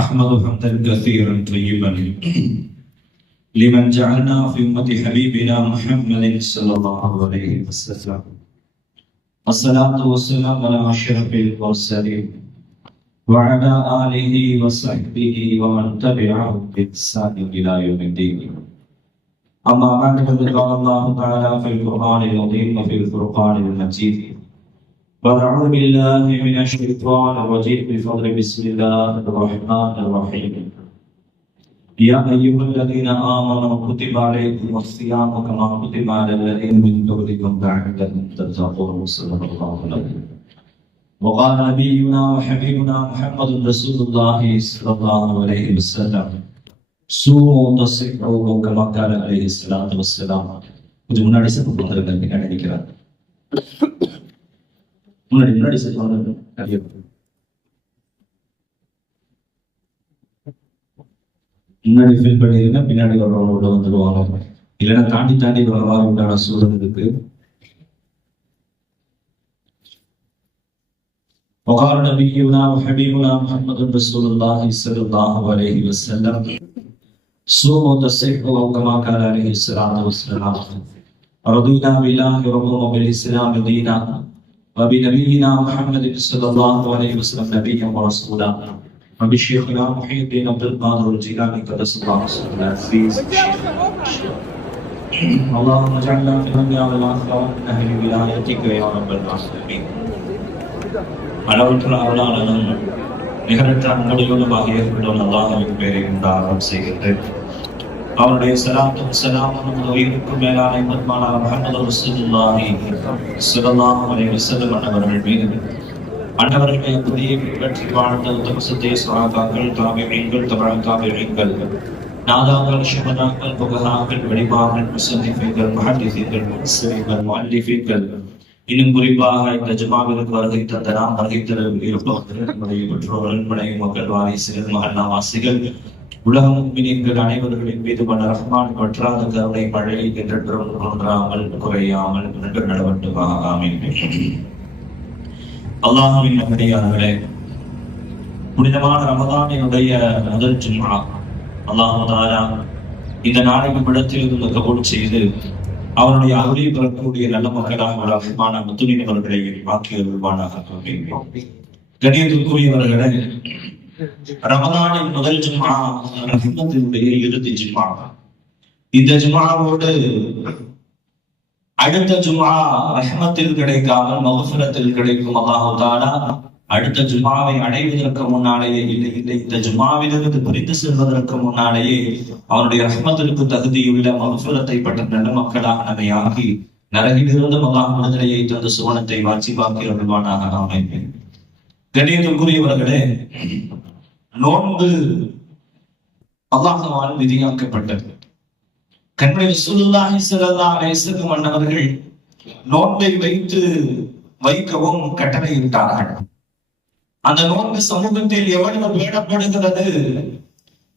أحمد حمدا كثيرا طيبا لمن جعلنا في أمة حبيبنا محمد صلى الله عليه وسلم. الصلاة والسلام على أشرف المرسلين وعلى آله وصحبه ومن تبعهم بإحسان إلى يوم الدين. أما بعد فقد قال الله تعالى في القرآن العظيم وفي الفرقان المجيد: وأعوذ بالله من الشيطان الرجيم بفضل بسم الله الرحمن الرحيم. يا أيها الذين آمنوا كتب عليكم الصيام كما كتب على الذين من قبلكم لعلكم تتقون. صدق الله العظيم. وقال نبينا وحبيبنا محمد رسول الله صلى الله عليه وسلم: صوموا تصحوا كما قال عليه الصلاة والسلام. கொஞ்சம் முன்னாடி சொல்லுங்க, நினைக்கிறேன் முன்னாடி சொல்லுங்க. முன்னாடி ஃபீல் பண்ணிருந்தா பின்னாடி வர்றவங்களோட வந்துடுவாங்க, இல்லைன்னா தாண்டி வர மாதிரி உண்டான சூழல் இருக்கு. وقال نبينا وحبيبنا محمد رسول الله صلى الله عليه وسلم: صوموا تصحوا كما قال عليه الصلاة والسلام. رضينا بالله ربا وبالإسلام دينا وبنبينا محمد صلى الله عليه وسلم نبيا ورسولا وبشيخنا محي الدين عبد القادر الجيلاني قدس الله سره العزيز. اللهم اجعلنا في الدنيا والآخرة من أهل ولايتك يا رب العالمين. அளவற்ற அருளாளனும் நிகரற்ற அன்புடையவனுமாகிய அல்லாஹ்வின் பெயரை உண்டாரம் செய்கின்றேன். அவருடைய ஸலாத்தும் ஸலாமும் உயிருக்கும் மேலான இமாமான முஹம்மது ரசூலுல்லாஹி ஸல்லல்லாஹு அலைஹி வஸல்லம் அவர்கள் மீது, அன்னவர்களை புதிய பின்பற்றி வாழ்ந்த உத்தம சத்திய சஹாபாக்கள், தாபிஈன்கள், தபஅ தாபிஈன்கள், நாதாக்கள், ஷுஹதாக்கள், புகஹாக்கள், வலிமார்கள், முஸன்னிஃபீன்கள், முஹத்திஸீன்கள், முஃபஸ்ஸிரீன்கள், முஅல்லிஃபீன்கள், இன்னும் குறிப்பாக இந்த ஜுமாவிற்கு வருகை தந்த நாம் வருகை தர இருப்பவர்களுடைய பெற்றோர்கள், மனைவி மக்கள், வாரிசுகள், மகல்லாவாசிகள், உலக முஃமினீன்கள் அனைவர்களின் மீது வல்ல ரஹ்மான் பற்றாத கருணை மழை என்றென்றும் தோன்றாமல் குறையாமல் நின்று நடவட்டுமாக. ஆமீன். அல்லாஹ்வின் நல்லடியார்களே, புனிதமான ரமதானினுடைய முதல் ஜும்ஆ அல்லாஹ் தஆலா இந்த நாளையும் இடத்தில் இருந்து கபூல் செய்து அவருடைய அருளை பெறக்கூடிய நல்ல மக்களாக ரஹ்மான முத்துனினவர்களை வாக்கியவானாக. கணியத்திற்குரியவர்களே, ரமதானின் முதல் ஜும்ஆ ரஹ்மத்தினுடைய இறுதி ஜும்ஆ. இந்த ஜும்ஆவோடு அடுத்த ஜும்ஆ ரஹ்மத்தில் கிடைக்காமல் மக்ஃபிரத்தில் கிடைக்கும். அல்லாஹ் தஆலா அடுத்த ஜும்ஆவை அடைவதற்கு முன்னாலேயே, இல்லை இந்த ஜும்ஆவிலிருந்து பிரிந்து செல்வதற்கு முன்னாலேயே அவனுடைய ரஹ்மத்திற்கு தகுதியுள்ள மக்ஃபிரத்தை பெற்ற நல்ல மக்களாக நம்மை ஆக்கி நரகிலிருந்து அல்லாஹ் விடுதலையை தந்து சுவனத்தை வாஜிபாக்கி அருள்வானாக. ஆமீன். கண்ணியத்திற்குரியவர்களே, நோன்பு அல்லாஹ்வால் விதியாக்கப்பட்டது. கண்மணி ரசூலுல்லாஹி ஸல்லல்லாஹு அலைஹி வஸல்லம் அன்னவர்கள் நோன்பை வைக்கவும் கட்டளையிட்டார்கள். அந்த நோன்பு சமூகத்தில் எவ்வளவு வேடப்படுகிறது,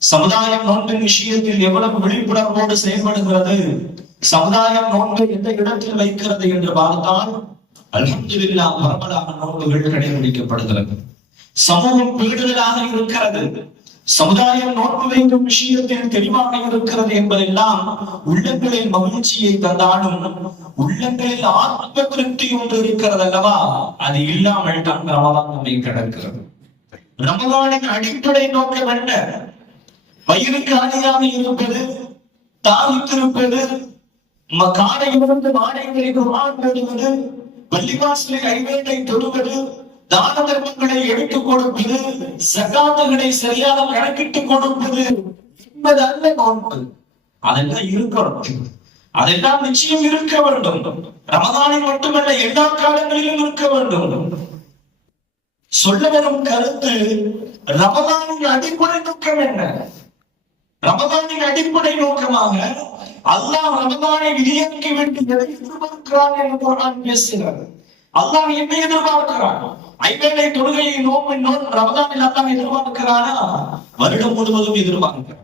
சமுதாயம் நோன்பின் விஷயத்தில் எவ்வளவு விழிப்புணர்வோடு செயல்படுகிறது, சமுதாயம் நோன்பை எந்த இடத்தில் வைக்கிறது என்று பார்த்தால் அல்ஹம்துலில்லாஹ் பரவலாக நோன்புகள் கடைபிடிக்கப்படுகிறது. சமூகம் பேடுதலாக இருக்கிறது, சமுதாயம் நோன்பு வைக்கும் விஷயத்தில் தெளிவாக இருக்கிறது என்பதெல்லாம் உள்ளங்களில் மகிழ்ச்சியை தந்தாலும் உள்ளங்களில் ஆத்ம திருப்தி ஒன்று இருக்கிறது அல்லவா, அது இல்லாமல் தான் ரமதான் நம்மை கிடக்கிறது. ரமதானின் அடிப்படை நோக்கம் என்ன? வயிறுக்கு அணியாக இருப்பது, தாவித்திருப்பது, காலையிலிருந்து மாலை வரை குர்ஆன் ஓதுவது, பள்ளிவாசலை ஐவேளை தொழுவது, தான தர்மங்களை எடுத்துக் கொடுப்பது, ஸகாத்துகளை சரியாக கணக்கிட்டுக் கொடுப்பது என்பது அல்ல நோன்பு. அதெல்லாம் இருக்கணும், அதெல்லாம் நிச்சயம் இருக்க வேண்டும். ரமதானில் மட்டுமல்ல, எல்லா காலங்களிலும் இருக்க வேண்டும். சொல்ல வரும் கருத்து, ரமதானின் அடிப்படை நோக்கம் என்ன? ரமதானின் அடிப்படை நோக்கமாக அல்லாஹ் ரமதானை விதியாக்கி விட்டு எதை எதிர்பார்க்கிறான் என்று குர்ஆன் பேசுகிறது. அல்லாஹ் என்ன எதிர்பார்க்கிறான்? ஐவேளை தொழுகையை ரமதானில் அல்லாஹ் எதிர்பார்க்கிறானா? வருடம் முழுவதும் எதிர்பார்க்கிறான்.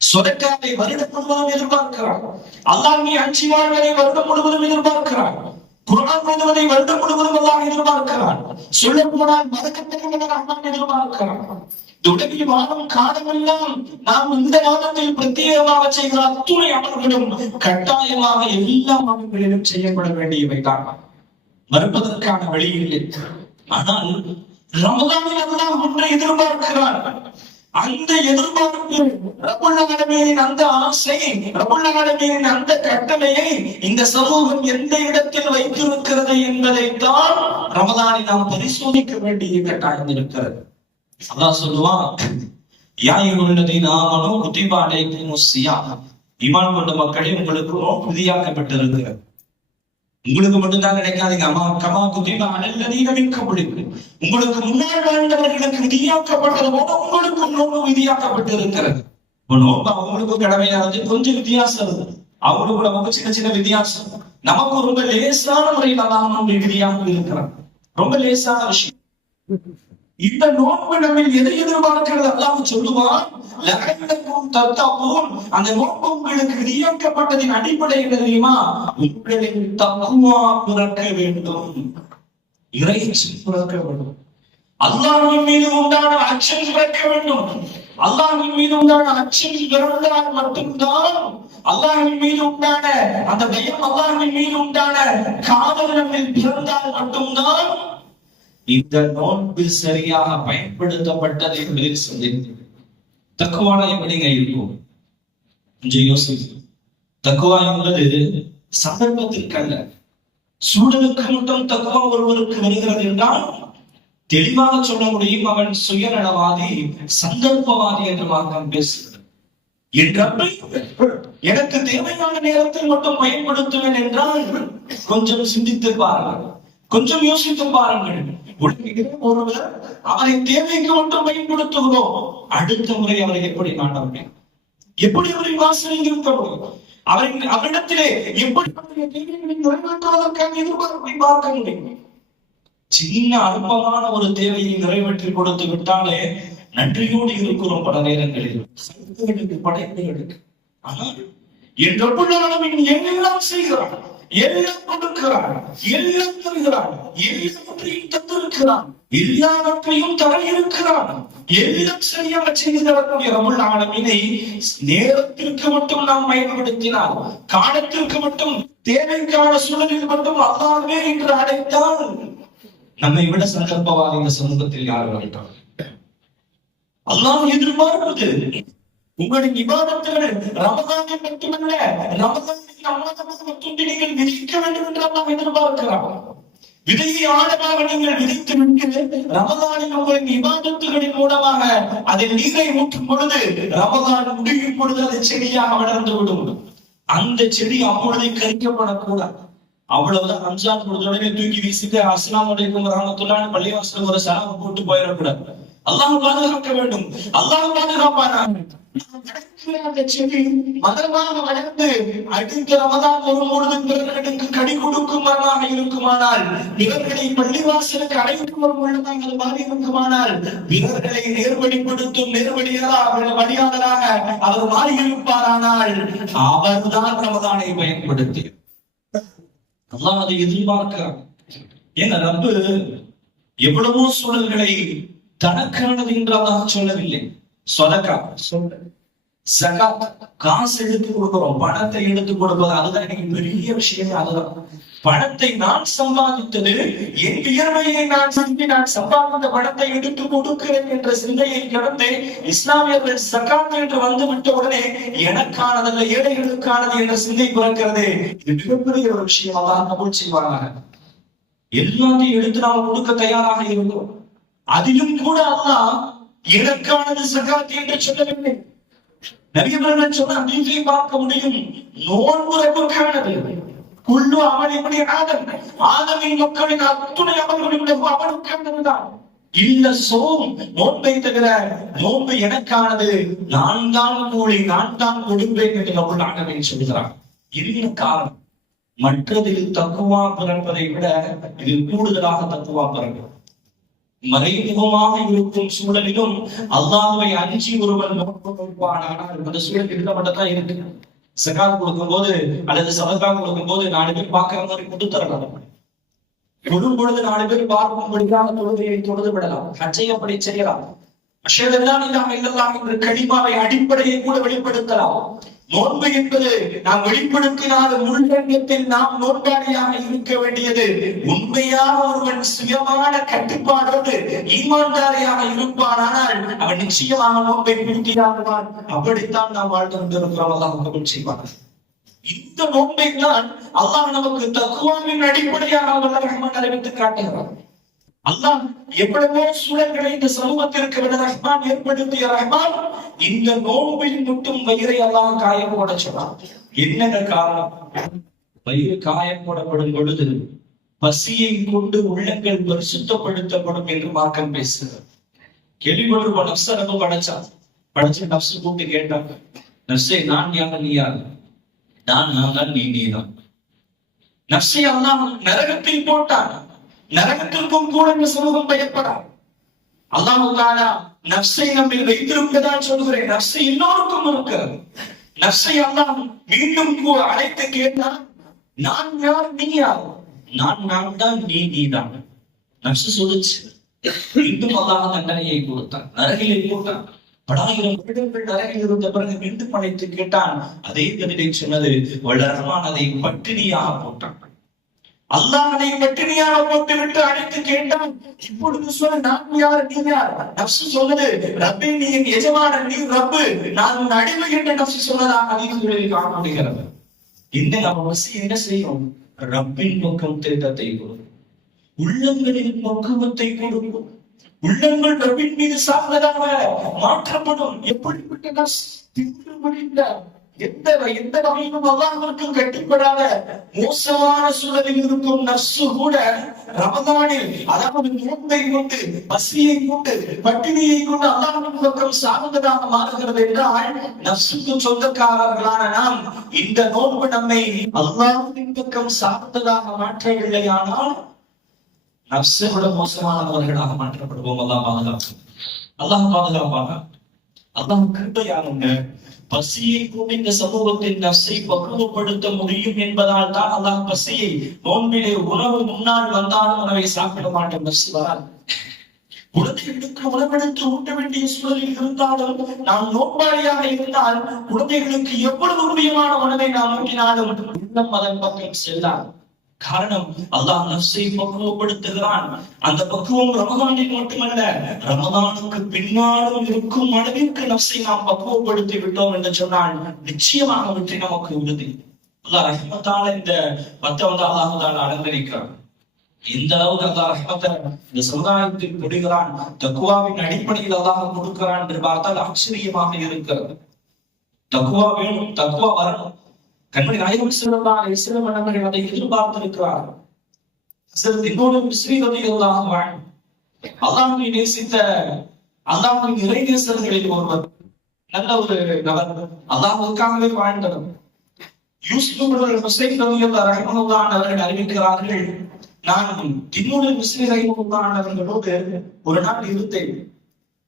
சொதக்காவை வருடம் முழுவதும் எதிர்பார்க்கிறான். அல்லாஹ் நீ அஞ்சி வாழ்வதை வருடம் முழுவதும் எதிர்பார்க்கிறான். குர்ஆன் ஓதுவதை வருடம் முழுவதும் அல்லாஹ் எதிர்பார்க்கிறான். சொல்ல போனால் மறக்கத்தக்க ரஹ்மான் எதிர்பார்க்கிறான். உலகில் வாழும் காலமெல்லாம் நாம் இந்த மாதத்தில் பிரத்யேகமாக செய்கிற அத்துணை அமல்களும் கட்டாயமாக எல்லா அமல்களிலும் செய்யப்பட வேண்டியவைதான். மறுப்பதற்கான வழி இல்லை. ஆனால் ரமலானில் அல்லாஹ் ஒன்றை எதிர்பார்க்கிறான். அந்த எதிர்பார்ப்பு, ரப்புல் ஆலமீனின் அந்த ஆசை, ரப்புல் ஆலமீனின் அந்த கட்டளையை இந்த சமூகம் எந்த இடத்தில் வைத்திருக்கிறது என்பதைத்தான் ரமலானை நாம் பரிசோதிக்க வேண்டிய கட்டாயம் இருக்கிறது. அல்லாஹ் சொல்லுவான், யா அய்யுஹல்லதீன ஆமனூ குதிப அலைக்குமுஸ் ஸியாம், ஈமான் கொண்ட மக்களே உங்களுக்கு நோன்பு விதியாக்கப்பட்டிருக்கிறது. உங்களுக்கு மட்டும்தான் நினைக்காதீங்க, கமா குதிப அலல்லதீன மின் கப்லிக்கும், உங்களுக்கு முன்னால் வாழ்ந்தவர்களுக்கு விதியாக்கப்பட்டது போல உங்களுக்கும் நோன்பு விதியாக்கப்பட்டிருக்கிறது. நோன்பு அவங்களுக்கும் கடமையானது, கொஞ்சம் வித்தியாசம் இருக்கு. அவங்களுக்கு நமக்கு சின்ன சின்ன வித்தியாசம். நமக்கு ரொம்ப லேசான முறையில் அல்லாஹ் நோன்பு விதியாக இருக்கிறான். ரொம்ப லேசான விஷயம். இந்த நோன்பு நம்ம எதை எதிர்பார்க்கிறது? அல்லாஹ் சொல்லுவான், லஅல்லக்கும் தத்தகூன். அந்த நோன்பு உங்களுக்கு விதியாக்கப்பட்டதின் அடிப்படை என்ன தெரியுமா? உங்களின் தக்வா பிறக்க வேண்டும், இறைச்சி பிறக்க வேண்டும், அல்லாஹ்வின் மீது உண்டான அச்சம் பிறக்க வேண்டும். அல்லாஹ்வின் மீது உண்டான அச்சம் பிறந்தால் மட்டும்தான், அல்லாஹ்வின் மீது உண்டான அந்த பயம், அல்லாஹ்வின் மீது உண்டான காதல் நம்மில் பிறந்தால் மட்டும்தான் இந்த நோன்பு சரியாக பயன்படுத்தப்பட்டது என்பதில் சந்தேகம். தக்குவா எப்படிங்க இருக்கும்? கொஞ்சம் யோசிச்சு. தக்குவா என்பது சந்தர்ப்பத்திற்கல்ல, சூழலுக்கு மட்டும் தக்குவா ஒருவருக்கு வருகிறது என்றால் தெளிவாக சொல்ல முடியும், அவன் சுயநலவாதி, சந்தர்ப்பவாதி என்று மார்க்கம் பேசுகிறது. எனக்கு தேவையான நேரத்தில் மட்டும் பயன்படுத்துவேன் என்றால் கொஞ்சம் சிந்தித்து பாருங்கள், கொஞ்சம் யோசித்து பாருங்கள். ஒருவர் அவரை தேவைக்கு மட்டும் பயன்படுத்துகிறோம், அடுத்த முறை அவரை எப்படி நாட முடியும்? எப்படி அவரை வாசலில் இருக்க முடியும்? அவரிடத்திலே எப்படி நிறைவேற்றுவதற்கான எதிர்பார்ப்பை பார்க்க முடியும்? சின்ன அற்பமான ஒரு தேவையை நிறைவேற்றி கொடுத்து விட்டாலே நன்றியோடு இருக்கிறோம் பல நேரங்களில், படைப்புகளுக்கு. ஆனால் என் ரப்புல் ஆலமீன் எல்லாம் செய்கிறான், எல்லாம் கொடுக்கிறான், எல்லாம் தருகிறான், எல்லாவற்றையும் தந்திருக்கிறான், எல்லாவற்றையும் தர இருக்கிறான். எல்லாம் சரியாக செய்து தரக்கூடிய ரப்புல் ஆலமீனை நேரத்திற்கு மட்டும் நாம் பயன்படுத்தினால், காலத்திற்கு மட்டும், தேவைக்கான சூழலில் மட்டும் அல்லாஹ்வே என்று அழைத்தால் நம்மை விட சந்தர்ப்பவாதி இந்த சமூகத்தில் யாரும் அழைத்தார்? அல்லாஹ் எதிர்பார்ப்பது உங்களின் இபாதத்துகள் ரமதானில் மட்டுமல்ல, ரமதானில் அல்லாஹ்வுக்கு துண்டிகள் விதிக்க வேண்டும் என்று அல்லாஹ் எதிர்பார்க்கிறார். விதையை ஆழமாக நீங்கள் விதைத்து விட்டு ரமதானில் உங்களின் இபாதத்துகளின் மூலமாக அதில் நீரை ஊற்றும் பொழுது, ரமதான் முடியும் பொழுது அது செடியாக வளர்ந்து விடும். அந்த செடி அப்பொழுதே கரிக்கப்படக்கூடாது. அவ்வளவுதான். ரம்ஜான் பொழுதுடனே தூக்கி வீசிட்டு அஸ்ஸலாமு அலைக்கும் வரஹ்மத்துல்லாஹி பள்ளிவாசல் ஒரு சலாம் போட்டு போயிடக்கூடாது. அல்லாஹ் பாதுகாக்க வேண்டும், அல்லாஹ் பாதுகாப்பானாக. அந்த செடி மதமாக வளர்ந்து அடுத்த ரமதான் வரும்பொழுது பிறர்களுக்கு கடி கொடுக்கும் மரமாக இருக்குமானால், இவர்களை பள்ளிவாசலுக்கு அழைக்கும் உள்ளதாக மாறி இருக்குமானால், இவர்களை நேர்வழிப்படுத்தும் வழியாளராக அவர் மாறி இருப்பாரானால் அவர்தான் ரமதானை பயன்படுத்தி அல்லாஹ் அதை எதிர்பார்க்கிறார். ஏன் ரப்பு எவ்வளவோ சூழல்களை தனக்கானது என்று அல்லாஹ் சொல்லவில்லை. சொதக்கா சொல்ற, ஜகாத் காசு எடுத்து கொடுக்கிறோம், பணத்தை எடுத்து கொடுப்பது, அதுதான் எனக்கு பெரிய விஷயமே. அதுதான் பணத்தை நான் சம்பாதித்தது, என் வியர்வையை நான் செஞ்சு நான் சம்பாதித்த பணத்தை எடுத்து கொடுக்கிறேன் என்ற சிந்தையை கடந்து இஸ்லாமியர்கள் ஜகாத் என்று வந்து விட்ட உடனே எனக்கானதல்ல ஏழைகளுக்கானது என்ற சிந்தை பிறக்கிறது. இது மிகப்பெரிய ஒரு விஷயம். அல்லாஹ் கபூல் செய்வாங்க. எல்லாத்தையும் எடுத்து நாம் கொடுக்க தயாராக இருந்தோம். அதிலும் கூட அல்லாஹ் எனக்கானது ஜகாத் என்று சொல்லவில்லை. நபிகள் சொன்ன நீங்களே பார்க்க முடியும், நோன்பு ரப்புக்கானது. குல்லு அமல் எப்படி ஆதமின் மக்களின் அத்துணை அமல்களும் அவனுக்கானதுதான். இல்ல சோம், நோன்பை தவிர நோன்பு எனக்கானது, நான் தான் கூலி, நான் தான் கொடுப்பேன் என்று ரப்புல் ஆலமீன் சொல்கிறார். என்ன காரணம்? மற்றதில் தக்குவா பிறப்பதை விட இதில் கூடுதலாக தக்குவா பிறக்கும். மறைமுகமாக இருக்கும் சூழலிலும் அல்லாஹ்வை அஞ்சி ஒருவன் நோன்பு நோட்பானால் அந்த சூழல் இருக்கப்பட்டதான் இருக்கு. சகாத் கொடுக்கும் போது அல்லது சதகா கொடுக்கும் போது 4 பேர் பார்க்கிற மாதிரி கொண்டு தரலாம். தொழும் பொழுது 4 பேர் பார்க்கும்படியாக தொழுகையை தொழுது விடலாம், ஹஜ்ஜை அப்படி செய்யலாம். அஷ்ஹது அல்லா இலாஹ இல்லல்லாஹ் என்ற கலிமாவை அடிப்படையை கூட வெளிப்படுத்தலாம். நோன்பு என்பது நாம் வெளிப்படுத்தினால் உள்ளத்தில் நாம் நோன்பாளியாக இருக்க வேண்டியது. உண்மையான ஒருவன் சுயமான கட்டுப்பாடோடு ஈமான்தாரியாக இருப்பானால் அவன் நிச்சயமாக நோன்பை பூர்த்தியாகுவான். அப்படித்தான் நாம் வாழ்ந்து கொண்டிருக்கிறோம். அல்லாஹ் கபூல் செய்வான். இந்த நோன்பை தான் அல்லாஹ் நமக்கு தக்வாவின் அடிப்படையாக வல்லல் ரஹ்மான் அறிவித்து காட்டுகிறார். அல்லாஹ் எவ்வளவோ சூழல்களை இந்த சமூகத்திற்கு ரஹ்மான் ஏற்படுத்திய ரஹ்மான் இந்த நோன்பில் மட்டும் வயிறை அல்லாஹ் காயம் போட சொன்னான். என்னங்க காரணம்? வயிறு காயம் போடப்படும் பொழுது பசியை கொண்டு உள்ளங்கள் பரிசுத்தப்படுத்தப்படும் என்று மார்க்கம் பேசுகிறார். கேள்விப்பட்டிருப்போம். நப்ச ரொம்ப படைச்சு நப்சு கூப்பிட்டு கேட்டாங்க, நப்சே நான் யார் நீ யார்? நான் தான் நீ நீதான். நப்சை அல்லாஹ் நரகத்தில் போட்டான். நரகத்திற்கும் கூட இந்த சமூகம் பயப்படாது. அல்லாஹ் தஆலா நஃப்ஸை நம்மில் வைத்திருப்பதால் சொல்கிறேன். நஃப்ஸை எல்லோருக்கும் இருக்கிறது. நஃப்ஸை அல்லாஹ் மீண்டும் அழைத்து கேட்டால், நான் யார் நீ யார்? நான் தான் நீ தான். நஃப்ஸ் சொல்லுச்சு. மீண்டும் அல்லாஹ் தண்டனையை கொடுத்தான், நரகிலே போட்டான். படாயிரம் வருடங்கள் நரகில் இருந்த பிறகு மீண்டும் அழைத்து கேட்டான். அதே கவிதை சொன்னது, வல்லரஹ்மான் அதை பட்டினியாக போட்டான். அல்லாஹ் அதை பட்டினியாக போட்டு விட்டு அழைத்து கேட்டான். இப்பொழுது சொல்ல, நான் யார் நீ யார்? நஃப்ஸ் சொல்லுது, ரப்பே நீ என் எஜமானன், நீ ரப்பு, நான் உன் அடிமை என்று நஃப்ஸ் சொன்னதாக ஹதீஸ்களில் காண முடிகிறது. இந்த நம்ம நஃப்ஸ் என்ன செய்யும்? ரப்பின் பக்கம் தேட்டத்தை கொடுக்கும், உள்ளங்களின் பக்குவத்தை கொடுக்கும். உள்ளங்கள் ரப்பின் மீது சார்ந்ததாக மாற்றப்படும். எப்படிப்பட்ட நஃப்ஸ்? எந்த வகையிலும் அல்லாஹ்விற்கு கட்டுப்படாத மோசமான சூழலில் இருக்கும் நஃப்ஸ் கூட ரமதானில், அதாவது நோன்பை கொண்டு, பசியை கொண்டு, பட்டினியை கொண்டு அல்லாஹ்வின் பக்கம் சார்ந்ததாக மாறுகிறது என்றால், நஃப்ஸுக்கு சொந்தக்காரர்களான நாம் இந்த நோன்பு நம்மை அல்லாஹ்வின் பக்கம் சார்ந்ததாக மாற்றவில்லையானால் நஃப்ஸை விட மோசமானவர்களாக மாற்றப்படுவோம். அல்லாஹ் பாதுகாப்பாக. அல்லாஹ் கிருபையானவங்க. பசியை கொண்டு இந்த சமூகத்தின் நஃப்ஸை பக்குவப்படுத்த முடியும் என்பதால் தான் அல்லாஹ் பசியை, நோன்பிலே உணவு முன்னால் வந்தாலும் உணவை சாப்பிட மாட்டோம், நஃப்ஸ் வராது. குழந்தைகளுக்கு உணவெடுத்து ஊட்ட வேண்டிய சூழலில் இருந்தாலும், நாம் நோன்பாளியாக இருந்தால் குழந்தைகளுக்கு எவ்வளவு முக்கியமான உணவை நாம் ஊட்டினாலும் உள்ளம் அதன் பக்கம் செல்லாது. காரணம், அல்லாஹ் நஃப்ஸை பக்குவப்படுத்துகிறான். அந்த பக்குவம் ரமதானில் மட்டுமல்ல, ரமதானுக்கு பின்னாலும் இருக்கும் அளவிற்கு நஃப்ஸை நாம் பக்குவப்படுத்தி விட்டோம் என்று சொன்னால் நிச்சயமாக வெற்றி நமக்கு உறுதி. அல்லாஹ் ரஹ்மத்தால இந்த 10 அல்லாஹ் தஆலா அலங்கரிக்கிறான். இந்த அளவுக்கு அல்லாஹ் ரஹ்மத்தை இந்த சமுதாயத்தில் கொடுக்கிறான், தக்வாவின் அடிப்படையில் அல்லாஹ் கொடுக்கிறான் என்று பார்த்தால் ஆச்சரியமாக இருக்கிறது. தக்வா வேணும், தக்வா வரணும். கண்மணி நாயகம் ஸல்லல்லாஹு அலைஹி வஸல்லம் அவர்கள் அதை எதிர்பார்த்திருக்கிறார். ஹஸரத் இப்னு மிஸ்ரி ரலியல்லாஹு அன்ஹு அல்லாஹ்வை நேசித்த, அல்லாஹ்வின் இறைநேசர்களில் ஒருவர், நல்ல ஒரு நபர், அல்லாஹ்வுக்காகவே வாழ்ந்தவர். யூசுப் இப்னு ஹுசைன் ரலியல்லாஹு அன்ஹு அவர்கள் அறிவிக்கிறார்கள், நான் இப்னு மிஸ்ரி ரலியல்லாஹு அவர்களோடு ஒரு நாள் இருந்தேன்.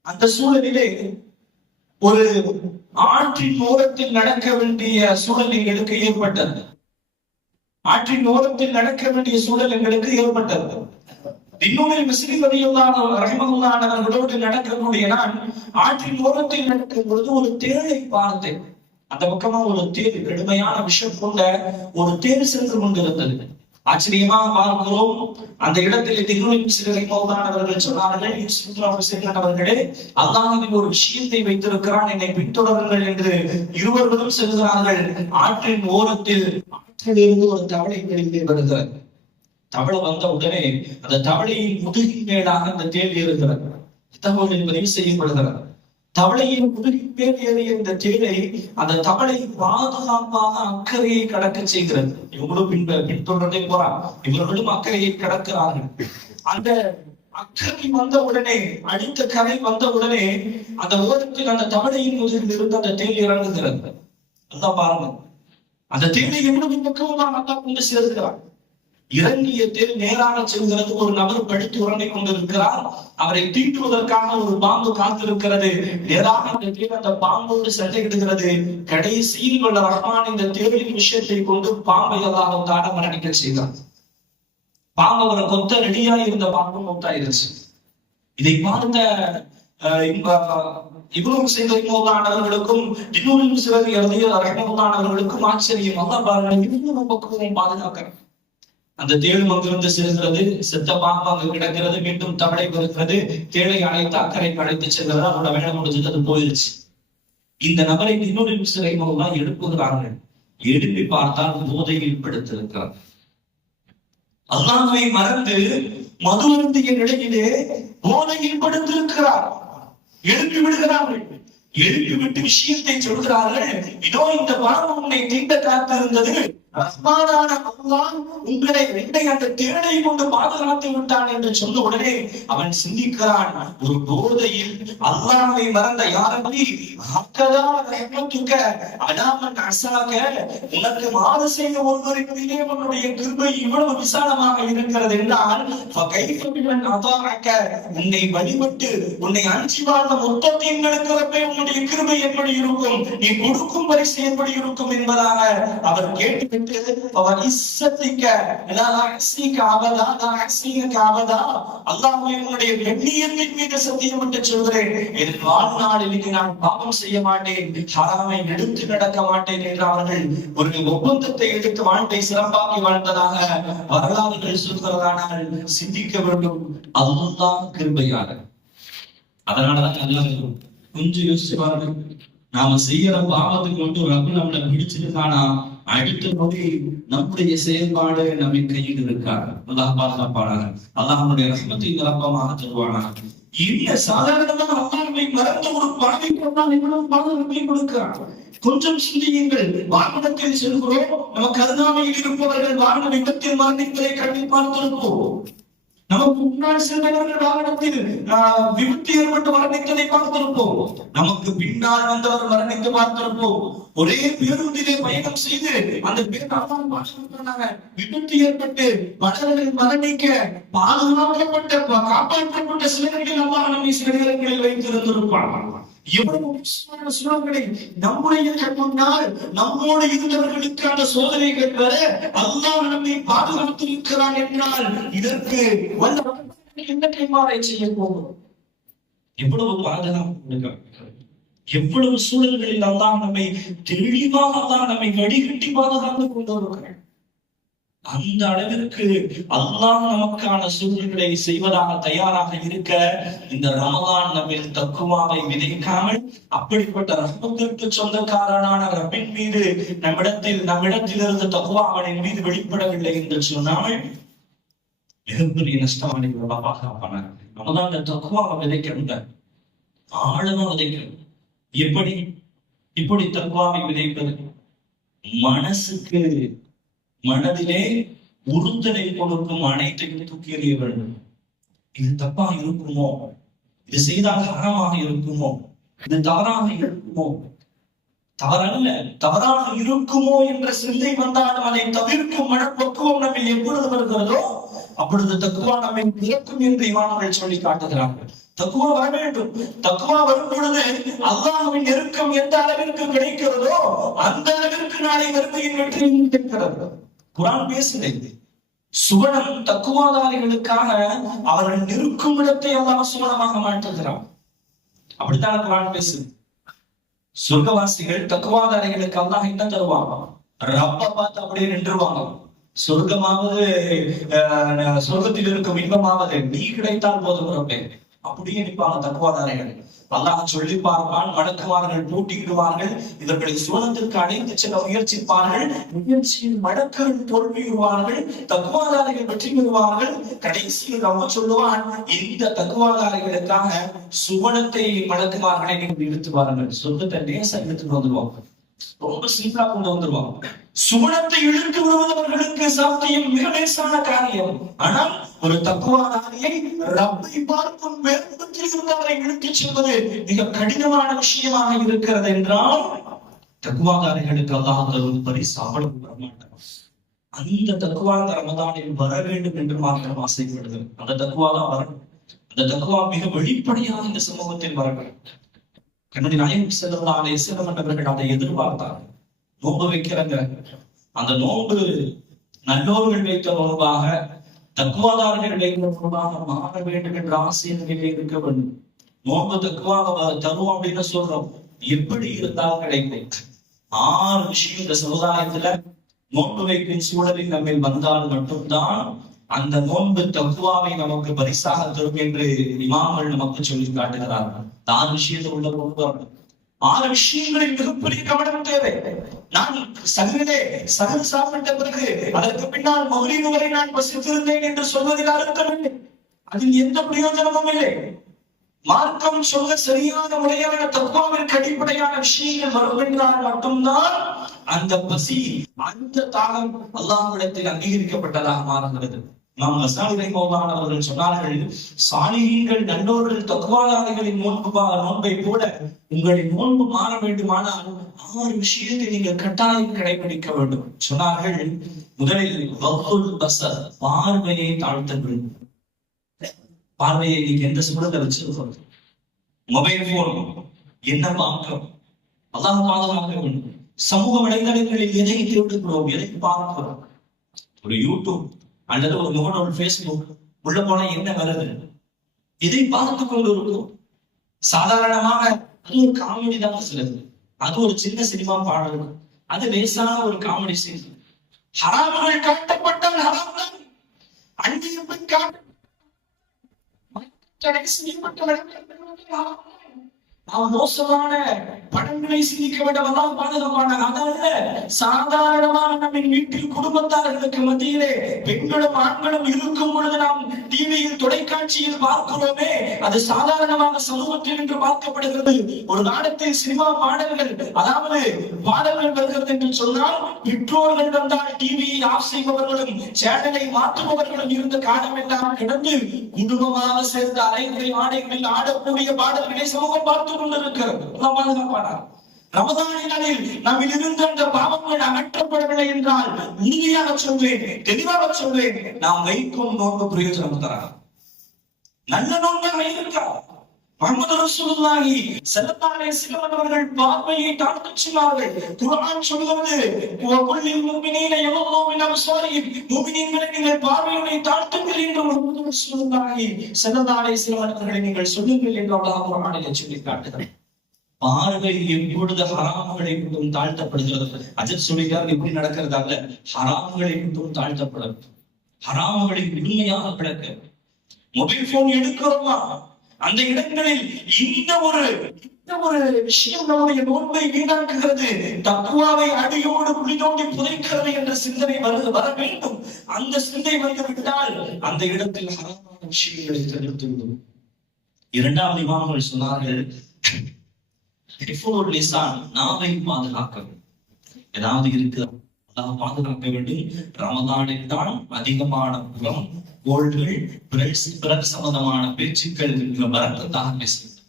அந்த சூழலிலே ஒரு ஆற்றின் ஓரத்தில் நடக்க வேண்டிய சூழல் எங்களுக்கு ஏற்பட்டது. ஆற்றின் ஓரத்தில் நடக்க வேண்டிய சூழல் எங்களுக்கு ஏற்பட்டது. இன்னொரு மிஸ்ரி ரஹிமஹுல்லாஹ் அவர்களோடு நடக்கக்கூடிய நான் ஆற்றின் ஓரத்தில் நடக்கும் பொழுது ஒரு தேரை பார்த்தேன். அந்த பக்கமா ஒரு தேர், கடுமையான விஷம் கொண்ட ஒரு தேர் சென்று கொண்டிருந்தது. ஆச்சரியமாக பார்க்கிறோம். அந்த இடத்தில் அவர்கள் சொன்னார்கள், அவர்களே, அல்லாஹ் ஒரு விஷயத்தை வைத்திருக்கிறான், என்னை பின்தொடருங்கள் என்று இருவர்களும் செல்கிறார்கள். ஆற்றின் ஓரத்தில் ஆற்றிலிருந்து ஒரு தவளை வெளியே வருகிறது. தவளை வந்த உடனே அந்த தவளையின் முதுகின் மேலாக அந்த தேல் ஏறுகிறது. தகவல் பதிவு செய்யப்படுகிறது. தவளையின் முதுகின் மேல் ஏறிய இந்த தேலை அந்த தவளை பாதுகாப்பாக அக்கறையை கடக்க செய்கிறது. இவங்களும் பின்தொடர்ந்தே போறாங்க. இவர்களும் அக்கறையை கடக்கிறார்கள். அந்த அக்கறை வந்த உடனே, அடித்த கரை வந்த உடனே அந்த ஓரத்தில் அந்த தவளையின் முதுகில் இருந்து அந்த தேல் இறங்குகிறது. அதான் பாருங்க, அந்த தேலை எவ்வளவு பக்கமாக அல்லா கொண்டு சேர்க்கிறார். இறங்கிய தேல் நேராக செல்கிறது. ஒரு நபர் படுத்து உறங்கிக் கொண்டிருக்கிறார். அவரை தீட்டுவதற்காக ஒரு பாம்பு காத்திருக்கிறது. நேராக அந்த தேல் அந்த பாம்போடு சண்டையிடுகிறது. கடைசியில் வல்ல ரஹ்மான் இந்த தேலின் விஷயத்தை கொண்டு பாம்பை அல்லாஹ் தஆலா மரணிக்க செய்தார். பாம்பு அவரை கொத்த ரெடியா இருந்த பாம்பு மூத்தாயிருச்சு. இதை பார்த்த இவ்வளவு செய்தவர்களுக்கும் இன்னொரு சிலர் அவர்களுக்கும் ஆச்சரியம். அதான் பாருங்க, பாதுகாக்கிறேன். அந்த தேடும் அங்கிருந்து செல்கிறது, செத்த பாம்பு அங்கு கிடக்கிறது, மீண்டும் தவளை வருகிறது, தேளை அழைத்து அக்கறைக்கு அழைத்து செல்கிறது. அவரோட வேலை முடிஞ்சது, அது போயிருச்சு. இந்த நபரை இன்னொரு சிறைமோதான் எழுப்புகிறார்கள். எழுப்பி பார்த்தால் போதையில் படுத்திருக்கிறார். அல்லாஹ்வை மறந்து மது அருந்திய நிலையிலே போதையில் படுத்திருக்கிறார். எழுப்பி விடுகிறார்கள். எழுப்பி விட்டு விஷயத்தை சொல்கிறார்கள். இதோ இந்த பாம்பு உன்னை தீண்ட காத்திருந்தது, ரஹ்மானான அல்லாஹ் உங்களை அந்த தேடை கொண்டு பாதுகாத்து விட்டான் என்று சொன்ன உடனே அவன் சிந்திக்கிறான், ஒரு போதையில் அல்லாஹ்வை மறந்த யாரை அடாமன் அசாக உனக்கு மாறு செய்த ஒருவரிலே உன்னுடைய கிருபை இவ்வளவு விசாலமாக இருக்கிறது என்றால் உன்னை வழிபட்டு உன்னை அஞ்சி வாழ்ந்த மொத்தத்தை எங்களுக்கு உன்னுடைய கிருபை எப்படி இருக்கும், நீ கொடுக்கும் பரிசு எப்படி இருக்கும் என்பதாக அவர் கேட்டு கண்ணியத்தின் மீது சத்தியமிட்டு சொல்கிறேன், என் வாழ்நாளில் நான் பாவம் செய்ய மாட்டேன், ஹராமை எடுத்து நடக்க மாட்டேன் என்று அவர்கள் ஒரு ஒப்பந்தத்தை எடுத்து வாழ்க்கை சிறப்பாக வாழ்ந்ததாக வரலாறுகள் சொல்கிறதானால் சிந்திக்க வேண்டும். அல்லாஹ் கிருபையாளர். அதனாலதான் எல்லாரும் கொஞ்சம் யோசிச்சு பாருங்க. நாம செய்யற பாவத்துக்கு மட்டும் ரப்பு நம்மளை பிடிச்சிருக்கானா, அடுத்த நொடி நம்முடைய செயல்பாடு நம்மை கையில் இருக்காரு. அல்லாஹ் பாதுகாப்பானாக. அல்லாஹ் நம்முடைய ரஹ்மத்தை நிரப்பமாக தருவானாக. இல்ல சாதாரணமா அல்லாஹ்வை மறந்த ஒரு பாவிக்கு இவ்வளவு பாதுகாப்பை கொடுக்கிறார். கொஞ்சம் சிந்தியுங்கள். வாகனத்தில் செல்கிறோம், நமக்கு அருகாமையில் இருப்பவர்கள் வாகன விபத்தில் மரணிப்பதை கண்ணில் பார்த்திருப்போம். நமக்கு முன்னால் சென்றவர்கள் வாகனத்தில் விபத்து ஏற்பட்டு மரணித்ததை பார்த்திருப்போம். நமக்கு பின்னால் வந்தவர் மரணித்து பார்த்திருப்போம். ஒரே பேருந்திலே பயணம் செய்து அந்த விபத்து ஏற்பட்டு பலர்கள் மரணிக்க பாதுகாக்கப்பட்ட காப்பாற்றப்பட்ட சிலர்கள் அல்லாஹ் நம்மை சில நேரங்களில் வைத்திருந்திருப்பார். எவ்வளவு முக்கியமான சூழல்களை நம்முடைய முன்னால் நம்மோடு இருந்தவர்களுக்கான சோதனைகள் வர அல்லாஹ் நம்மை பாதுகாத்திருக்கிறான் என்றால் இதற்கு என்ன கைமாறை செய்ய போகிறோம்? எவ்வளவு பாதுகாப்பு, எவ்வளவு சூழல்களில் அல்லாஹ் நம்மை தெளிவாக அல்லாஹ் நம்மை வடிகட்டி பாதுகாத்து கொண்டிருக்கிறார். அந்த அளவிற்கு அல்லாஹ் நமக்கான சூழ்நிலை செய்வதாக தயாராக இருக்க இந்த ரமலான் நம்மில் தக்குவாவை விதைக்காமல் அப்படிப்பட்ட ரஹ்மத்திற்கு சொந்தக்காரனான ரப்பின் மீது நம்மிடத்தில் இருந்த தக்குவா அவனின் மீது வெளிப்படவில்லை என்று சொன்னால் மிகப்பெரிய நஷ்டமான பாதுகாப்பானார். ரமலான் அந்த தக்குவாவை விதைக்க ஆழமா விதைக்கணும். எப்படி தக்குவாவை விதைப்பது? மனதிலே உறுத்தலை கொடுக்கும் அனைத்தையும் தூக்கி எறிய வேண்டும். இது தப்பா இருக்குமோ, இது செய்தால் ஹராமாக இருக்குமோ, இது தவறாக இருக்குமோ, தவறல்ல தவறாக இருக்குமோ என்ற சிந்தை வந்தாலும் அதை தவிர்க்கும் மனப்பக்குவம் நம்மை எப்பொழுது வருகிறதோ அப்பொழுது தக்குவா நம்மை பிறக்கும் என்று இமாம்கள் சொல்லி காட்டுகிறார்கள். தக்குவா வர வேண்டும். தக்குவா வரும் பொழுது அல்லாஹ்வின் நெருக்கம் எந்த அளவிற்கு கிடைக்கிறதோ அந்த அளவிற்கு நாளை மறுமையின் வெற்றி இருக்கிறது. குர்ஆன் பேசுகிறது. சுவனம் தக்குவாதாரிகளுக்காக அவர்கள் நிற்கும் இடத்தை அல்லாஹ் சுவனமாக மாற்றுகிறான். அப்படித்தான் குர்ஆன் பேசுது. சொர்க்கவாசிகள் தக்குவாதாரிகளுக்கு அல்லாஹ் என்ன தருவாங்க? ரப்ப பார்த்து அப்படியே நின்றுவாங்க. சொர்க்கமாவது சொர்க்கத்தில் இருக்கும் இன்பமாவது நீ கிடைத்தால் போதும் ரப்பே, அப்படியே நிற்பாங்க தக்குவாதாரிகள். அல்லாஹ் சொல்லி பார்ப்பான், மடக்குவார்கள், பூட்டிடுவார்கள், இவர்களை சோழத்திற்கு அழைத்து செல்ல முயற்சிப்பார்கள். முயற்சியில் மடக்குகள் தோல்வியுறுவார்கள், தக்குவாதாரிகள் வெற்றி பெறுவார்கள். கடைசியில் அவங்க சொல்லுவான், இந்த தக்குவாதாரிகளுக்காக சுவனத்தை மடக்குவார்களை நீங்கள் இழுத்து வாருங்கள். சொர்க்கத்தை லேசா இழுத்துட்டு வந்துருவாங்க, ரொம்ப சிம்பிளா கொண்டு வந்துருவாங்க. சுவனத்தை இழுத்து விடுவதவர்களுக்கு சாத்தியம் மிக லேசான காரியம். ஆனால் ஒரு தக்குவாதாரியை ரப்பை பார்க்கும் வேறுபத்தில் இருந்தவரை இழுத்துச் செல்வது மிக கடினமான விஷயமாக இருக்கிறது என்றால் தக்குவாதாரிகளுக்கு அல்லாஹ் தரும் பரிசு அவ்வளவு வரமாட்டார். அந்த தக்குவா ரமதானில் வர வேண்டும் என்று மாத்திரம் ஆசைப்படுது. அந்த தக்குவாதான் வரணும். அந்த தக்குவா மிக வெளிப்படையாக இந்த சமூகத்தில் வரணும். கண்ணுடைய நாயகம் ஸல்லல்லாஹு அலைஹி வஸல்லம் அவர்கள் அதை எதிர்பார்த்தார். நோன்பு வைக்கிறாங்க. அந்த நோன்பு நல்லோர்கள் வைத்த நோன்பாக தக்குவாதாரர்கள் முன்பாக மாற வேண்டும் என்ற ஆசையிலே இருக்க வேண்டும். நோன்பு தக்குவாக தரும் அப்படின்னு சொல்றோம். எப்படி இருந்தால் கிடைக்கும்? 6 விஷயம் இந்த சமுதாயத்துல நோன்பு வைக்கும் சூழலில் நம்ம வந்தால் மட்டும்தான் அந்த நோன்பு தக்குவாவை நமக்கு பரிசாக தரும் என்று இமாம்கள் நமக்கு சொல்லி காட்டுகிறார்கள். 6 விஷயத்தில் உள்ள நோன்பு 6 விஷயங்களில் மிகப்பெரிய கவனம் தேவை. நான் சகல் சாப்பிட்ட பிறகு அதற்கு பின்னால் மகரீபு வரை நான் பசித்திருந்தேன் என்று சொல்வதில் அர்த்தமில்லை. அதில் எந்த பிரயோஜனமும் இல்லை. மார்க்கம் சொல்ல சரியான முறையான தக்குவாவிற்கு அடிப்படையான விஷயங்கள் வருவென்றால் மட்டும்தான் அந்த பசி, அந்த தாகம் அல்லாஹ்விடத்தில் அங்கீகரிக்கப்பட்டதாக மாறுகிறது. நாம் கசாலி ரஹ்மத்துல்லாஹி அவர்கள் சொன்னார்கள், சாலிஹீன்கள் நல்லோர்கள் தக்வாதாரிகளின் நோன்பை போல உங்களின் நோன்பு மாற வேண்டுமானால் 6 விஷயத்தை நீங்கள் கட்டாயம் கடைபிடிக்க வேண்டும் சொன்னார்கள். முதலில் வஃபுல் பஸர், பார்வையை தாழ்த்துங்கள். பார்வையை நீங்க எந்த சூழல வச்சிருக்கோம்? மொபைல் போன் என்ன பார்க்கிறோம்? அல்லாஹ் பாதுகாக்க வேண்டும். சமூக வலைதளங்களில் எதை தேடுகிறோம், எதை பார்க்கிறோம்? ஒரு யூடியூப் அல்லது ஒரு முகநூல், பேஸ்புக் உள்ள போன என்ன வருது, இதை பார்த்து கொண்டு இருக்கும். சாதாரணமாக அது ஒரு காமெடி தான் சிலது, அது ஒரு சின்ன சினிமா பாடல், அது லேசான ஒரு காமெடி சீன். ஹராம்கள் காட்டப்பட்டால் ஹராம் தான். அந்நிய பெண் காட்ட மோசமான படங்களை சிந்திக்க வேண்டாம், பாதுகாப்பான. அதாவது சாதாரணமாக நம்ம வீட்டில் குடும்பத்தார்களுக்கு மத்தியிலே பெண்களும் ஆண்களும் இருக்கும் பொழுது நாம் டிவியில் தொலைக்காட்சியில் பார்க்கிறோமே, அது சாதாரணமாக சமூகத்தில் என்று பார்க்கப்படுகிறது. ஒரு காலத்தில் சினிமா பாடல்கள், அதாவது பாடல்கள் வருகிறது என்று சொன்னால் பெற்றோர்கள் வந்தால் டிவியை ஆஃப் செய்பவர்களும் சேனலை மாற்றுபவர்களும் இருந்த காலம் எல்லாம் கிடந்து குடும்பமாக சேர்ந்த அரைகுறை ஆடைகளில் ஆடக்கூடிய பாடல்களை சமூகம் பார்த்து கொண்டிருக்கிறது. ரமதானில் நம்மில் இருந்த அந்த பாவங்கள் அகற்றப்படவில்லை என்றால் உறுதியாக சொல்வேன், தெளிவாக சொல்வேன், நாம் வைக்கும் நோன்பு பிரயோஜனம் தராது. நல்ல நோன்பாக இருக்கா? முஹம்மது ரசூலுல்லாஹி ஸல்லல்லாஹு அலைஹி வஸல்லம் அவர்கள் பார்வையை தாழ்த்தச் சொன்னார்கள். குர்ஆன் சொல்கிறது, வகுல்லில் முஃமினீன யகுல்லூ மின் அப்சாரிஹிம், முஃமினீன்களை நீங்கள் பார்வையை தாழ்த்துங்கள் என்று முஹம்மது ரசூலுல்லாஹி ஸல்லல்லாஹு அலைஹி வஸல்லம் அவர்களை நீங்கள் சொல்லுங்கள் என்று அல்லாஹ் குர்ஆனில் சொல்லி காட்டுகிறார். பார்வை எப்பொழுது ஹராம்களை மட்டும் தாழ்த்தப்படுகிறது, அஜத் சொல்லிட்டார், எப்படி நடக்கிறதாக ஹராம்களை மட்டும் தாழ்த்தப்படும். ஹராம்களை முழுமையாக விளக்க மொபைல் போன் எடுக்கிறோமா, அந்த இடங்களில் இந்த ஒரு விஷயம் நம்முடைய நோன்பை வீணாக்குகிறது, தக்குவாவை அடியோடு குழி தோண்டி புதைக்கிறது என்ற சிந்தனை வர வேண்டும். அந்த சிந்தை வந்து விட்டால் அந்த இடத்தில் ஹராமான விஷயங்களை தவிர்த்து விடும். 2வது இமாம்கள் சொன்னார்கள், நாவை பாதுகாக்க வேண்டும். ஏதாவது இருக்கு பாதுகாக்க வேண்டும். ரமதானில் தான் அதிகமான புறம், கோள்கள், பிறர் சம்பந்தமான பேச்சுக்கள் வரத்தாக பேசுகிறது.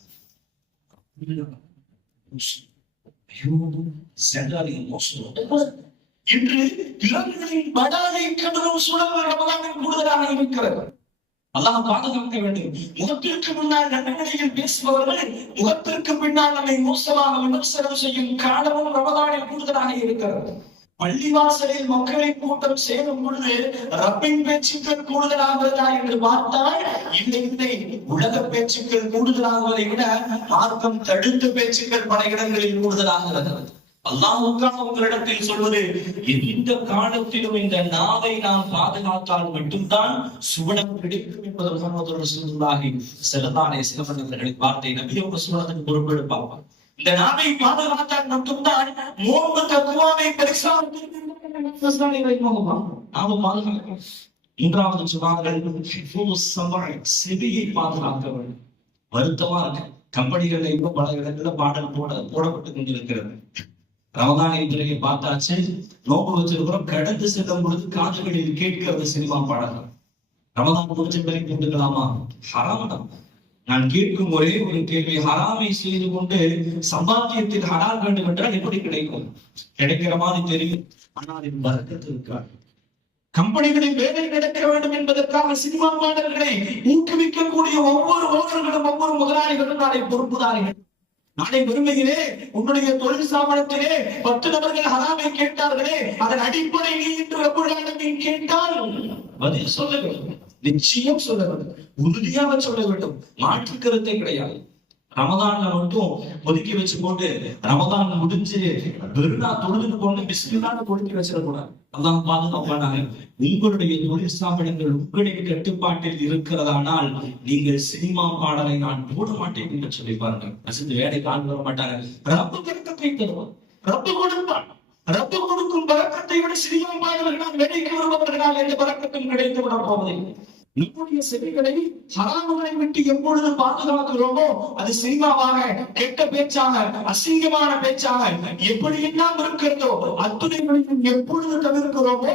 இன்று இளங்களின் படாதை கடும் சூழல்கள் ரமதானில் கூடுதலாக இருக்கிறது. அல்லாஹ் பாதுகாக்க வேண்டும். முகத்திற்கு முன்னால் நல்ல நிலையில் பேசுபவர்கள் முகத்திற்கு பின்னால் நம்மை மோசமாக விமர்சனம் செய்யும் காலமும் ரமதானில் கூடுதலாக இருக்கிறது. பள்ளிவாசலில் மக்களை கூட்டம் சேரும் பொழுது ரப்பின் பேச்சுக்கள் கூடுதலாகிறதா என்று பார்த்தால் இல்லை, உலக பேச்சுக்கள் கூடுதலாகுவதை விட மார்க்கம் தடுத்த பேச்சுக்கள் பல இடங்களில் கூடுதலாகிறது. அல்லாஹ்வுக்காக உங்களிடத்தில் சொல்வது, எந்த காலத்திலும் இந்த நாவை நாம் பாதுகாத்தால் மட்டும்தான் சுவனம் கிடைக்கும் என்பது முஹம்மது ரசூலுல்லாஹி ஸல்லல்லாஹு அலைஹி வஸல்லம் அவர்களின் வார்த்தை. நபியோட சுவனத்துக்கு பொறுப்பெடுப்பாங்க. இந்த நாவை பாதுகாத்தால் மட்டும்தான் நோன்பு தக்வாவை பரிசாக நாம பாதுகாக்க. 3வது சொன்னார்கள், செவியை பாதுகாக்க வேண்டும். வருத்தமா இருக்கு, கம்பெனிகள்ல இப்ப பல இடங்கள்ல பாடல் போடப்பட்டு கொண்டிருக்கிறது. ரமதானின் பிறகு பார்த்தாச்சு, நோன்பு வச்சிருக்கிறோம், கடந்து செல்லும் பொழுது காதுகளில் கேட்கிறது சினிமா பாடல்கள். ரமதான் முடிச்ச பிறகு கொண்டுக்கலாமா? ஹராம். நான் கேட்கும் ஒரே ஒரு கேள்வி, ஹராமை செய்து கொண்டு சம்பாத்தியத்தில் ஹலால் வேண்டும் என்றால் எப்படி கிடைக்கும்? கிடைக்கிற மாதிரி தெரியும், ஆனால் இது பரக்கத்து இருக்காது. கம்பெனிகளில் வேலை கிடைக்க வேண்டும் என்பதற்காக சினிமா பாடல்களை ஊக்குவிக்கக்கூடிய ஒவ்வொரு ஓனர்களும் ஒவ்வொரு முதலாளிகளும் நாளை பொறுப்புதாரிகள். நாளை வறுமையிலே உன்னுடைய தொழில் ஸ்தாபனத்திலே 10 நபர்கள் ஹராமை கேட்டார்களே, அதன் அடிப்படை நீ என்று ரப்பல் ஆலமீன் கேட்டால் பதில் சொல்ல வேண்டும், நிச்சயம் சொல்ல வேண்டும், உறுதியாக சொல்ல வேண்டும், மாற்று கருத்தே கிடையாது. ரமதான்ல மட்டும் ஒதுக்கி வச்சு போட்டு ரமதான் முடிஞ்சு வெறுனா தொழுதுன்னு போட்டு பிஸ்மில்லான்னு கொடுத்து வச்சிடக்கூடாது. அதான் பாதுகாப்பானாங்க. உங்களுடைய தொழில் ஸ்தாபனங்கள் உங்களின் கட்டுப்பாட்டில் இருக்கிறதானால் நீங்கள் சினிமா பாடலை நான் போட மாட்டேன் என்று சொல்லி பாருங்க. அசந்து வேலை காண வர மாட்டாங்க. ரப்பு பறக்கத்தை தருவான், ரப்பு கொடுப்பான். ரப்பு கொடுக்கும் பறக்கத்தை விட சினிமா பாடல்களால் வேலைக்கு வருபவர்களால் எந்த பறக்கத்தும் கிடைத்து விட போவதில்லை. நம்முடைய செவிகளை ஹராமுகளை விட்டு எப்பொழுது பாதுகாக்கிறோமோ அது சினிமாவாக, கெட்ட பேச்சாக, அசிங்கமான பேச்சாக எப்படி எல்லாம் இருக்கிறதோ அத்துணைகளையும் எப்பொழுது தவிர்க்கிறோமோ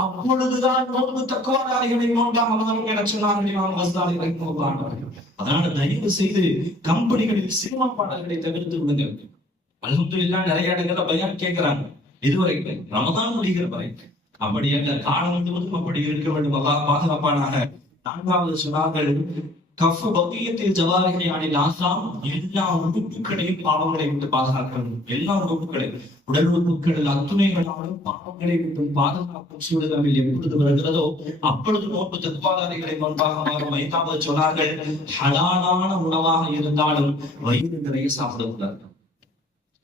அப்பொழுதுதான் நோன்பு தக்குவாதாரிகளை நோன்பாக மாறும் என சொன்னார்கள். அதனால தயவு செய்து கம்பெனிகளில் சினிமா பாடல்களை தவிர்த்து விடுங்க. அல்ஹம்துலில்லாஹ் நிறைய இடங்கள்ல பயான் கேட்கிறாங்க. இதுவரைக்கும் ரமதான் முடிகிற வரைக்கும் அப்படி அல்ல, காலம் முழுவதும் அப்படி இருக்க வேண்டும். அல்லாஹ் பாதுகாப்பானாக. 4வது சொன்னார்கள், கஃபு பகியத்தில் ஜவாரிகை அணில் ஆசாம், எல்லா உறுப்புகளையும் பாவங்களை விட்டு பாதுகாக்கணும். எல்லா உறுப்புகளையும், உடல் உறுப்புகளில் அத்துணைகளாலும் பாவங்களை விட்டு பாதுகாக்கும் சூழலில் எப்பொழுது வருகிறதோ அப்பொழுது நோன்பு தக்குவாதாரிகளை முன்பாக மாறும். 5வது சொன்னார்கள், ஹலாலான உணவாக இருந்தாலும் வயிறு நிறைய சாப்பிடக்கூடாது.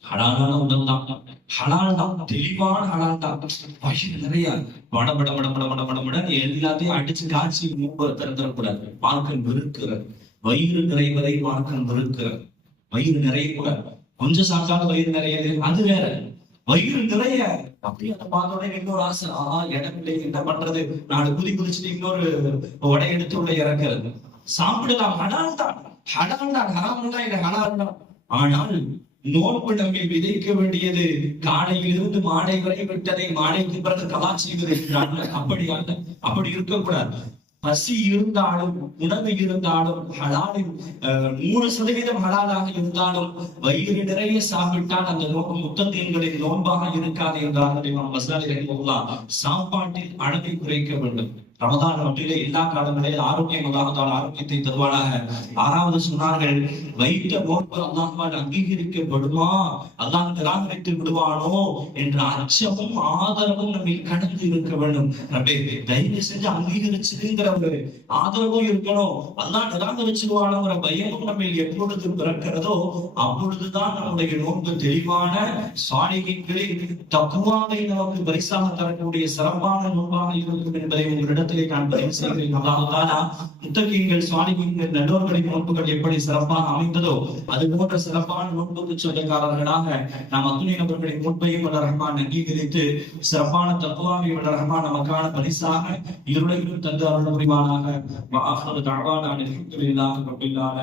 ஹலாலான உணவு தான், ஹலால் தான், தெளிவான ஹலால் தான். வயிறு நிறைய வடபட எல்லாத்தையும் அடிச்சு காய்ச்சி திறந்துடக்கூடாது. மார்க்கம் வெறுக்கிறது. வயிறு நிறைவதை மார்க்கம் வெறுக்கிறது. வயிறு நிறைய கூட கொஞ்சம் சாப்பிட்டாலும் வயிறு நிறைய, அது வேற. வயிறு நிறைய அப்படியே அதை பார்த்தோட இன்னொரு ஆசை, இடம் இல்லை, என்ன பண்றது, நாலு குதிச்சுட்டு இன்னொரு உடை எடுத்து உள்ள இறக்கிறது. சாப்பிடலாம், ஹலால் தான், ஹலால் தான், ஹராம் தான், இல்லை ஹலால் தான். ஆனால் நோன்பு நம்மை விதைக்க வேண்டியது காலையில் இருந்து மாலை வரை விட்டதை மாலைக்கு பிறகு கலா செய்வது. அப்படி அல்ல, அப்படி இருக்கக்கூடாது. பசி இருந்தாலும் உணவு இருந்தாலும் ஹலாலில் 100% ஹலாலாக இருந்தாலும் வயிறு நிறைய சாப்பிட்டால் அந்த நோன்பு முத்தத்தீன்களின் நோன்பாக இருக்காது என்றால் சாப்பாட்டில் அளவை குறைக்க வேண்டும். ரமதான் மட்டிலே எல்லா காலங்களிலும் ஆரோக்கியம் அல்லாஹ்தால் ஆரோக்கியத்தை தருவானாக. 6வது சொன்னார்கள், வைத்த நோன்பு அல்லாஹ்வால் அங்கீகரிக்கப்படுமா, அல்லாஹ் நிராகரித்து விடுவானோ என்ற அச்சமும் ஆதரவும் நம்மை கடந்து இருக்க வேண்டும். ரப்பே தயவு செஞ்சு அங்கீகரிச்சுங்கிற ஒரு ஆதரவும் இருக்கணும். அல்லாஹ் நிராகரிச்சிருவானோங்கிற பயமும் நம்ம எப்பொழுது பிறக்கிறதோ அப்பொழுதுதான் நம்முடைய நோன்பு தெளிவான சாலிஹீன்களில் தக்வாவை நமக்கு பரிசாக தரக்கூடிய சிறப்பான நோன்பாக இருக்கும் என்பதை உங்களிடத்தில் நான் பதிவு செய்கிறேன். அல்லாஹ் தஆலா முத்தகீன்கள், சாலிஹீன்கள், நல்லோர்களின் நோன்புகள் எப்படி சிறப்பாக அமைந்ததோ அது போன்ற சிறப்பான நோன்புக்கு சொந்தக்காரர்களாக நாம் அத்துணை நபர்களின் நோன்பையும் வல்ல ரஹ்மான் அங்கீகரித்து சிறப்பான தக்வாவை வல்ல ரஹ்மான் நமக்கான பரிசாக இருளையும் தந்து அருள் புரிவானாக. வ ஆகிரு தஅவானா அல்ஹம்துலில்லாஹி ரப்பில் ஆலமீன்.